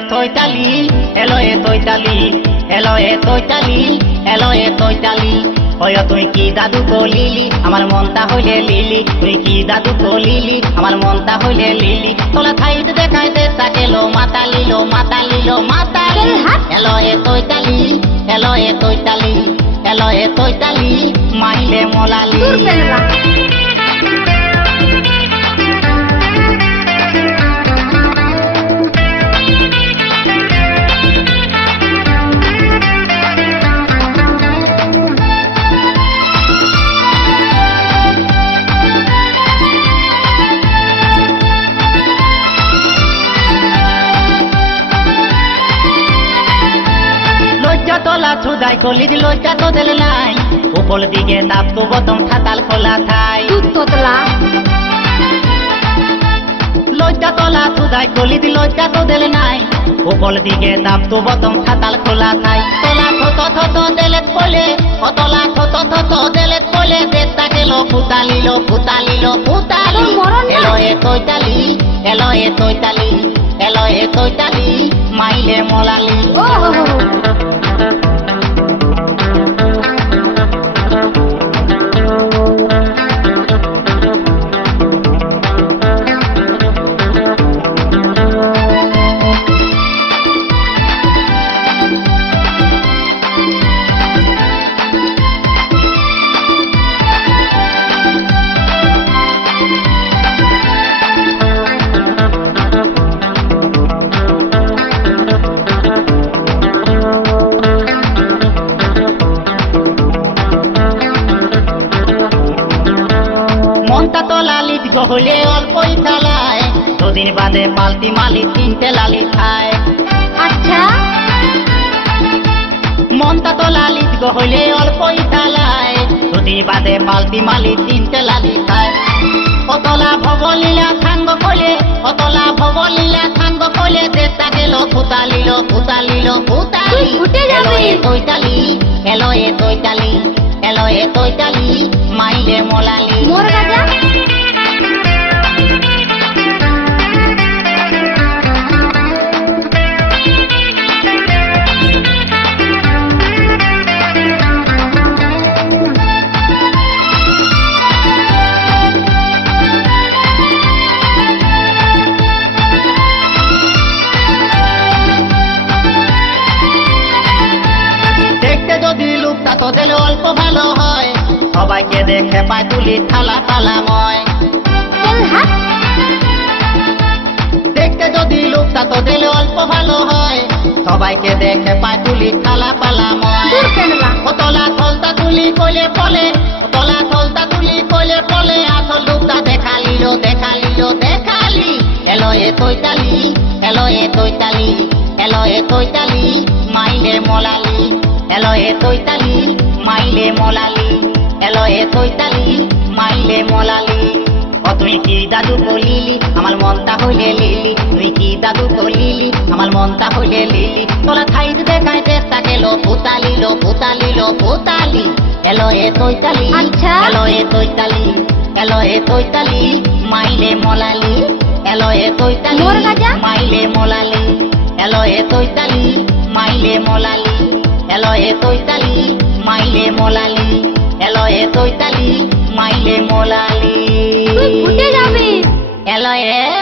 তৈতালি এলয়ে তৈতালি এলয়ে তৈতালি এলয়ে তৈতালি হয় তুই কি দাদু কলিলি? আমার মনটা হইলে লিলি। তুই কি দাদু কলিলি? আমার মনটা হইলে লিলি। তোলা খাইত দেখাইতে তাকেলো মাতা লিলো মাতা লিলো মাতা এলয়ে তৈতালি এলয়ে তৈতালি এলয়ে তৈতালি মাইলে মোলালি ছুদাই কলিজ লজ্জা তো দিল নাই। উপর দিকে তাপ তো বতম খাতাল খোলা থাই তোতলা। লজ্জা তোলা ছুদাই কলিজ লজ্জা তো দিল নাই। উপর দিকে তাপ তো বতম খাতাল খোলা থাই তোলা থত থত দেলেত কলে ও তোলা থত থত দেলেত কলে দেতা গেল ফুতালিল ফুতালিল ফুতালি তোর এলো এ তৈতালি এলো এ তৈতালি এলো এ তৈতালি। লালিত গহলে অল্পই চালায়। দুদিন বাদে মালি তিনটে লালি খায়। আচ্ছা। মনটা তো লালিত গহলে অল্পই চালায়। দুদিন বাদে মালি তিনটে লালি খায়। অতলা ভবলীলা খাঙ্গ কলে অতলা ভবলীলা খাঙ্গ কলে দেশটা গেল ফুতালিল ফুতালিল ফুতালি তুই ফুটে যাবি। এলো এ তৈতালি এলো এ তৈতালি এলো এ তৈতালি মাইলে মোলালি। মোর গাজা লুকটা তো দিলে অল্প ভালো হয় সবাইকে দেখে পায় তুলি থালা চল দেখতে যদি লুকটা তো দিলে অল্প ভালো হয় সবাইকে দেখে পায় তুলি থালা পালাময় ওতলা থলতা তুলি কইলে পলে ওতলা থলতা তুলি কইলে পলে আসল লুকটা দেখালিল দেখালিল দেখালি। এলো এ তৈতালি এলো এ তৈতালি এলো এ তৈতালি মাইলে মোলালি। এলো এ তৈতালি মাইলে মলালি। এলো এ তৈতালি মাইলে মোলালি। ও তুই কি দাদু কলিলি আমার মনটা হইলে লিলি। তুই কি দাদু কলিলি আমার মনটা হইলে লিলি। তোলা খাইত দেখাই চেষ্টা গেল পুতালিল পুতালিল পুতালি এলো এ তৈতালি আচ্ছা। এলো এ তৈতালি এলো এ তৈতালি মাইলে মোলালি। এলো এ তৈতালি মাইলে মোলালি। এলো এ তৈতালি মাইলে মোলালি। এলো এ তৈতালি মাইলে মোলালি। এলয়ে তৈতালি মাইলে মোলালি। তুই ফুটে যাবি। এলো এ